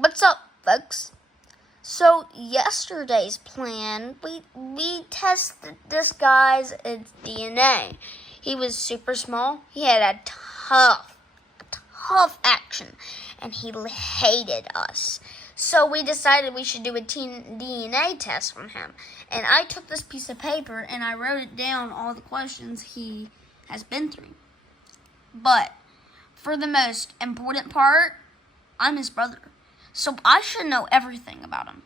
What's up, folks? So yesterday's plan, we tested this guy's DNA. He was super small. He had a tough action, and he hated us. So we decided we should do a DNA test on him. And I took this piece of paper and I wrote it down, all the questions he has been through. But for the most important part, I'm his brother. So I should know everything about him.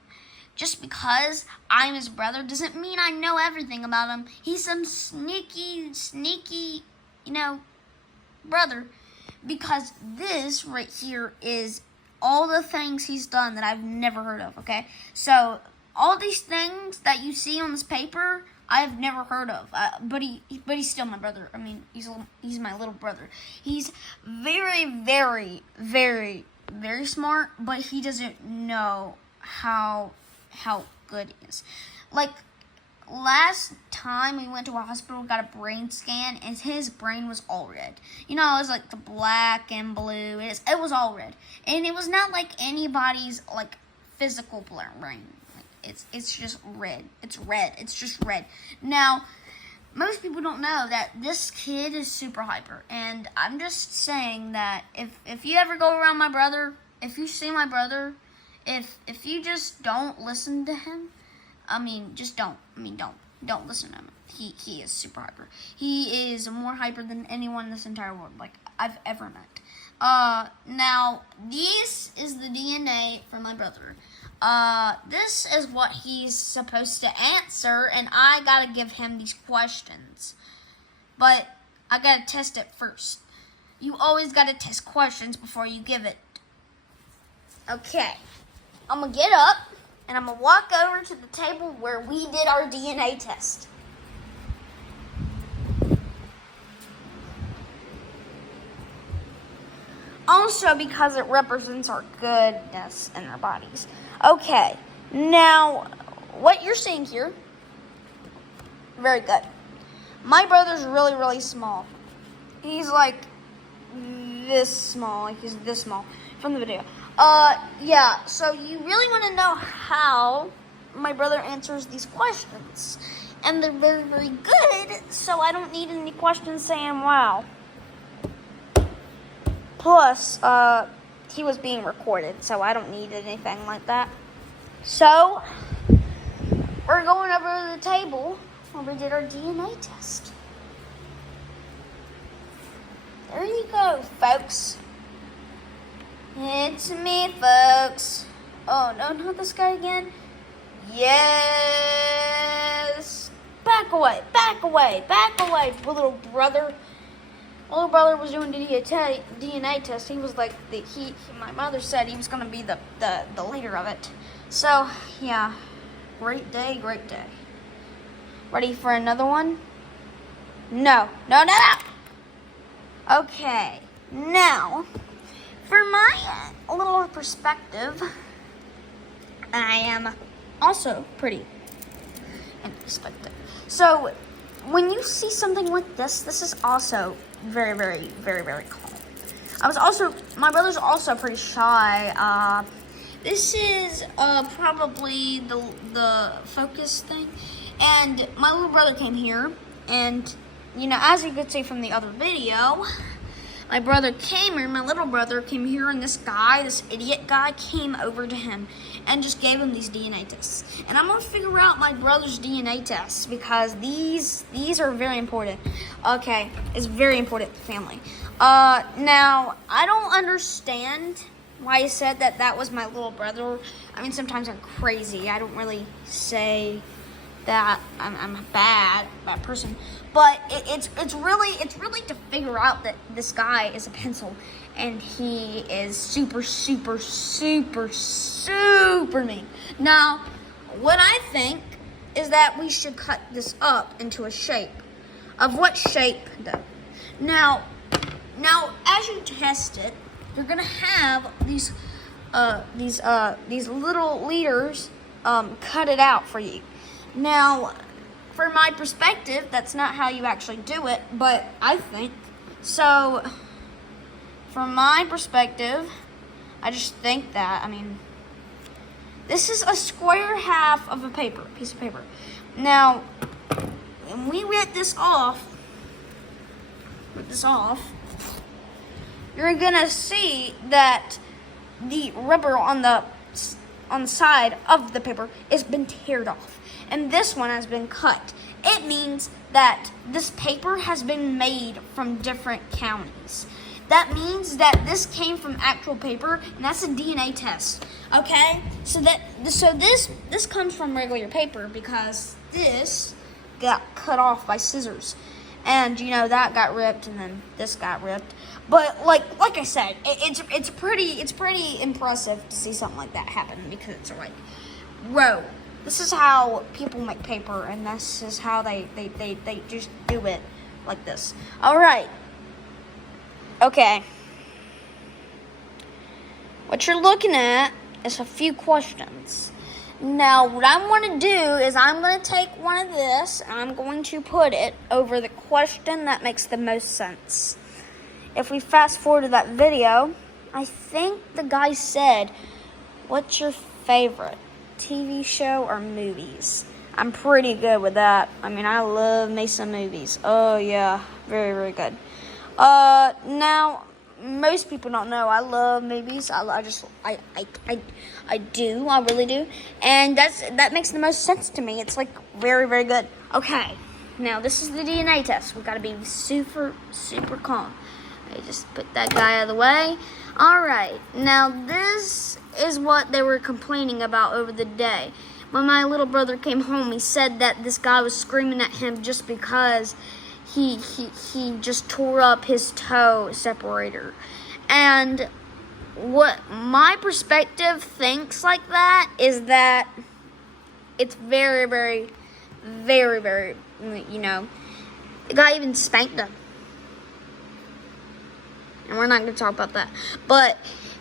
Just because I'm his brother doesn't mean I know everything about him. He's some sneaky, brother. Because this right here is all the things he's done that I've never heard of, okay? So all these things that you see on this paper, I've never heard of. But he's still my brother. I mean, he's my little brother. He's very, very, very, very smart, but he doesn't know how good he is. Like, last time we went to a hospital, got a brain scan, and his brain was all red. You know, it was like the black and blue. It was all red. And it was not like anybody's, like, physical brain. Like, it's just red. It's red. It's just red. Now, most people don't know that this kid is super hyper. And I'm just saying that if you ever go around my brother, if you see my brother, if you just don't listen to him, don't listen to him. He is super hyper. He is more hyper than anyone in this entire world, like, I've ever met. Now, this is the DNA for my brother. This is what he's supposed to answer, and I gotta give him these questions. But I gotta test it first. You always gotta test questions before you give it. Okay. I'm gonna get up, and I'm gonna walk over to the table where we did our DNA test. Also because it represents our goodness in our bodies. Okay, now, what you're seeing here, very good. My brother's really, really small. He's like this small, from the video. Yeah, so you really want to know how my brother answers these questions. And they're very, very good, so I don't need any questions saying wow. Plus, he was being recorded, so I don't need anything like that. So, we're going over to the table where we did our DNA test. There you go, folks. It's me, folks. Oh, no, not this guy again. Yes. Back away, little brother. Little brother was doing DNA test. He was like, my mother said he was going to be the leader of it. So, yeah, great day. Ready for another one? No. Okay, now, for my little perspective, I am also pretty introspective. So, when you see something like this is also very, very, very, very calm. My brother's also pretty shy. This is probably the focus thing. And my little brother came here, and, as you could see from the other video, my little brother came here, and this idiot guy came over to him and just gave him these DNA tests. And I'm going to figure out my brother's DNA tests because these are very important. Okay, it's very important to family. Now, I don't understand why he said that was my little brother. I mean, sometimes I'm crazy. I don't really say that I'm a bad person, but it's really to figure out that this guy is a pencil and he is super, super, super, super mean. Now, what I think is that we should cut this up into a shape. Of what shape, though? Now, as you test it, you're gonna have these little leaders cut it out for you. Now, from my perspective, that's not how you actually do it, but I think so. From my perspective, I just think that, I mean, this is a square half of a piece of paper. Now, when we rip this off, you're gonna see that the rubber on the side of the paper has been teared off, and this one has been cut. It means that this paper has been made from different counties. That means that this came from actual paper, and that's a DNA test. Okay, so this comes from regular paper because this got cut off by scissors, and that got ripped, and then this got ripped. But like I said, it's pretty impressive to see something like that happen, because it's like, whoa, this is how people make paper, and this is how they just do it like this. All right. Okay. What you're looking at is a few questions. Now, what I'm going to do is I'm going to take one of this and I'm going to put it over the question that makes the most sense. If we fast forward to that video, I think the guy said, "What's your favorite TV show or movies?" I'm pretty good with that. I mean, I love me some movies. Oh yeah, very, very good. Now, most people don't know I love movies. I really do. And that makes the most sense to me. It's like very, very good. Okay, now this is the DNA test. We've got to be super, super calm. I just put that guy out of the way. All right, now this is what they were complaining about over the day. When my little brother came home, he said that this guy was screaming at him just because he just tore up his toe separator. And what my perspective thinks like that is that it's very, very, very, very, the guy even spanked him. And we're not going to talk about that. But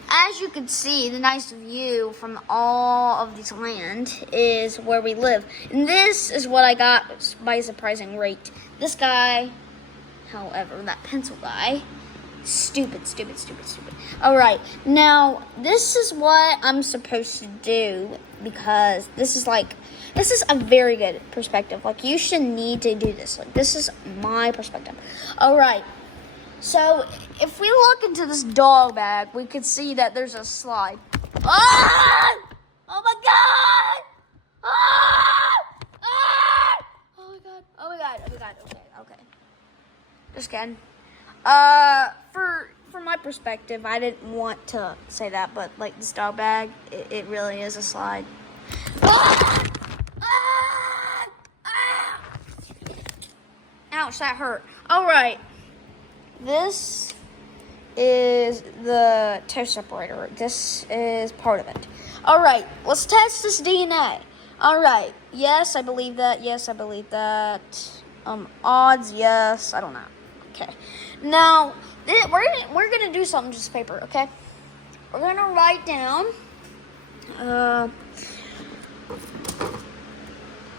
as you can see, the nice view from all of this land is where we live. And this is what I got by a surprising rate. This guy, however, that pencil guy, stupid. All right, now this is what I'm supposed to do, because this is a very good perspective. Like, you should need to do this. Like, this is my perspective. All right. So, if we look into this dog bag, we can see that there's a slide. Ah! Oh my god! Ah! Ah! Oh my god. Okay. Just kidding. For my perspective, I didn't want to say that, but like this dog bag, it really is a slide. Ah! Ah! Ah! Ouch, that hurt. All right. This is the toe separator. This is part of it. All right, let's test this DNA. All right, yes, I believe that. Yes, I believe that. Odds, yes, I don't know. Okay, now we're gonna do something to this paper. Okay, we're gonna write down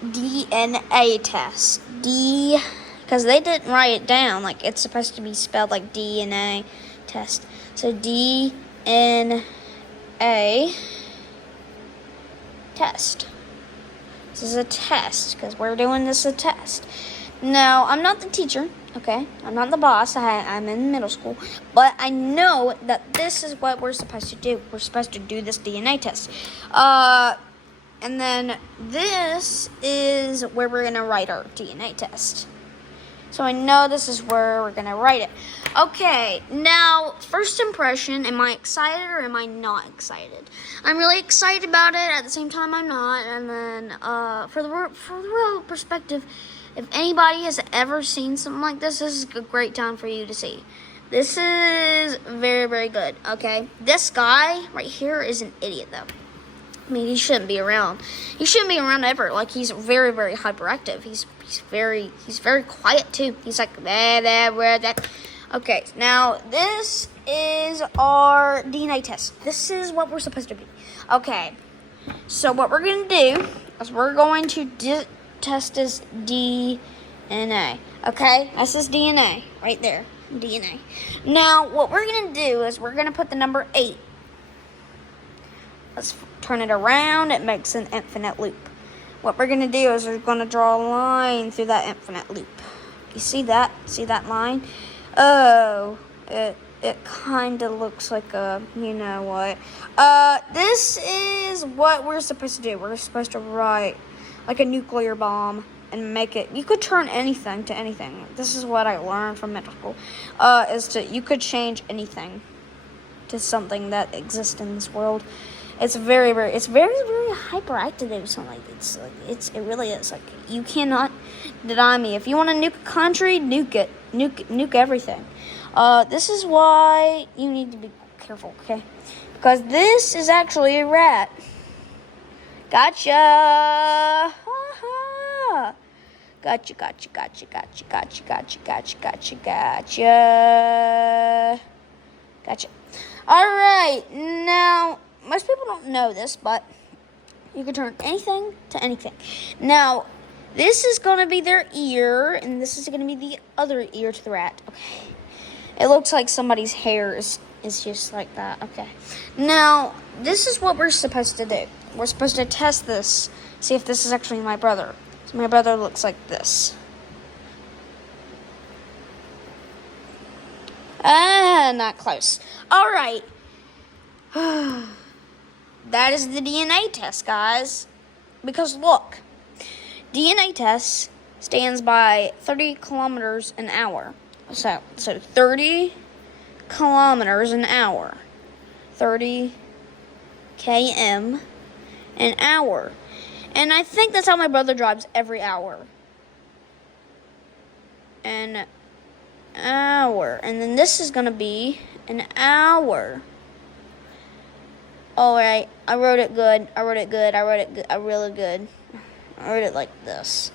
DNA test. Because they didn't write it down. Like, it's supposed to be spelled like DNA test. So DNA test. This is a test, because we're doing this a test. Now, I'm not the teacher, okay? I'm not the boss. I'm in middle school. But I know that this is what we're supposed to do. We're supposed to do this DNA test. And then this is where we're going to write our DNA test. So I know this is where we're going to write it. Okay, now, first impression, am I excited or am I not excited? I'm really excited about it. At the same time, I'm not. And then, for the real perspective, if anybody has ever seen something like this is a great time for you to see. This is very, very good, okay? This guy right here is an idiot, though. I mean, he shouldn't be around. He shouldn't be around ever. Like, he's very, very hyperactive. He's very quiet too. He's like, that. Okay, now this is our DNA test. This is what we're supposed to be. Okay, so what we're gonna do is we're going to test his DNA. Okay, that's his DNA right there. DNA. Now, what we're gonna do is we're gonna put the number 8 Let's turn it around. It makes an infinite loop. What we're going to do is we're going to draw a line through that infinite loop. You see that? See that line? Oh, it kind of looks like a, you know what. This is what we're supposed to do. We're supposed to write like a nuclear bomb and make it. You could turn anything to anything. This is what I learned from middle school. You could change anything to something that exists in this world. It's very, very hyperactive. Something it really is. Like, you cannot deny me. If you want to nuke a country, nuke it. Nuke everything. This is why you need to be careful, okay? Because this is actually a rat. Gotcha. Ha ha. Gotcha. Gotcha. All right, now, most people don't know this, but you can turn anything to anything. Now, this is going to be their ear, and this is going to be the other ear to the rat. Okay. It looks like somebody's hair is just like that. Okay. Now, this is what we're supposed to do. We're supposed to test this, see if this is actually my brother. So my brother looks like this. Not close. All right. That is the DNA test, guys. Because look, DNA test stands by 30 kilometers an hour. So 30 kilometers an hour. 30 km an hour. And I think that's how my brother drives every hour. An hour. And then this is going to be an hour. All right. I wrote it good. I wrote really good. I wrote it like this.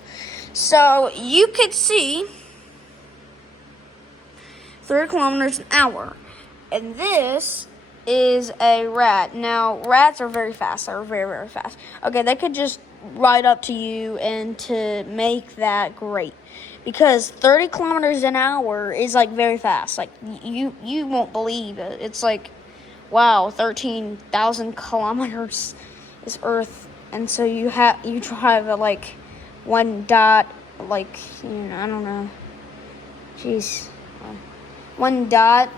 So you could see 30 kilometers an hour. And this is a rat. Now, rats are very fast. They're very, very fast. Okay, they could just ride up to you, and to make that great. Because 30 kilometers an hour is, like, very fast. Like, you won't believe it. It's like, wow, 13,000 kilometers is Earth. And so you drive at, like, one dot, like, I don't know. Jeez. One dot,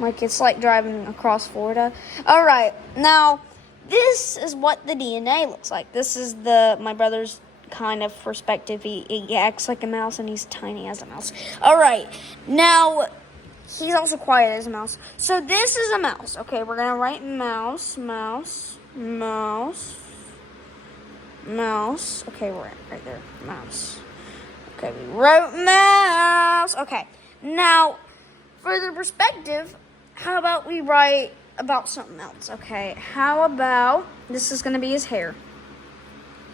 like it's like driving across Florida. All right, now this is what the DNA looks like. This is my brother's kind of perspective. He acts like a mouse, and he's tiny as a mouse. All right, now he's also quiet as a mouse. So this is a mouse. Okay, we're gonna write mouse. Okay, right there, mouse. Okay, we wrote mouse. Okay, now, for the perspective, how about we write about something else? Okay, how about, this is going to be his hair.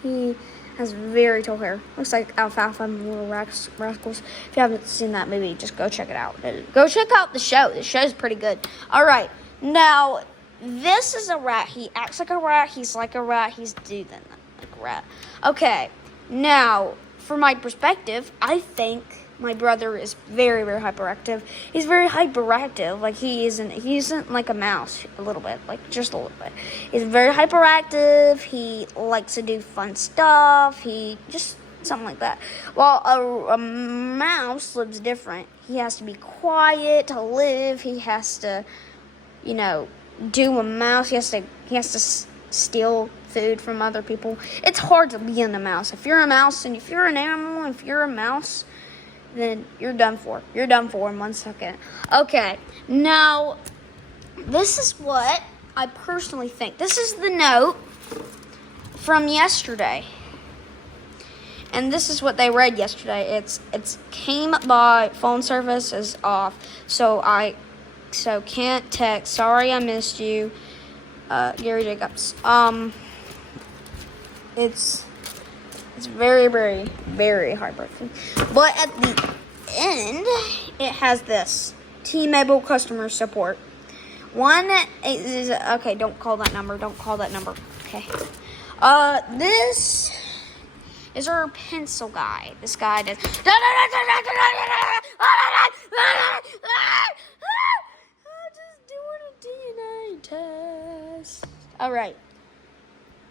He has very tall hair. Looks like Alfalfa and Little Rascals. If you haven't seen that movie, just go check it out. Go check out the show. The show's pretty good. All right, now, this is a rat. He acts like a rat. He's like a rat. He's doing like a rat. Okay, now, for my perspective, I think my brother is very, very hyperactive. He's very hyperactive. Like, he isn't like a mouse, a little bit, like just a little bit. He's very hyperactive. He likes to do fun stuff. He just something like that. While a mouse lives different. He has to be quiet to live. He has to, do a mouse. He has to steal food from other people. It's hard to be a mouse. If you're a mouse, and if you're an animal, if you're a mouse, then you're done for. You're done for in 1 second. Okay, now, this is what I personally think. This is the note from yesterday. And this is what they read yesterday. It's came by phone service is off. So can't text. Sorry I missed you. Gary Jacobs. It's very, very, very heartbreaking. But at the end, it has this. T-Mobile customer support. Okay, don't call that number. Okay. This is our pencil guy. This guy does. Just doing a DNA test. All right.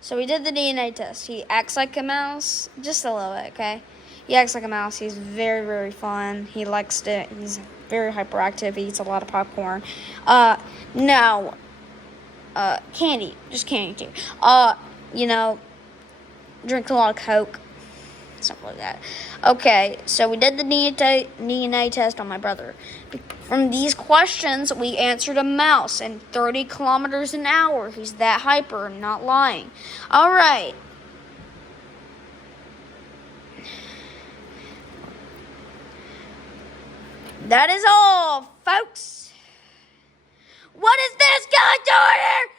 So we did the DNA test. He acts like a mouse, just a little bit, okay? He acts like a mouse. He's very, very fun. He likes to, he's very hyperactive. He eats a lot of popcorn. Now, candy, just candy too. Drink a lot of Coke, something like that. Okay, so we did the DNA test on my brother. From these questions, we answered a mouse and 30 kilometers an hour. He's that hyper, I'm not lying. All right. That is all, folks. What is this guy doing here?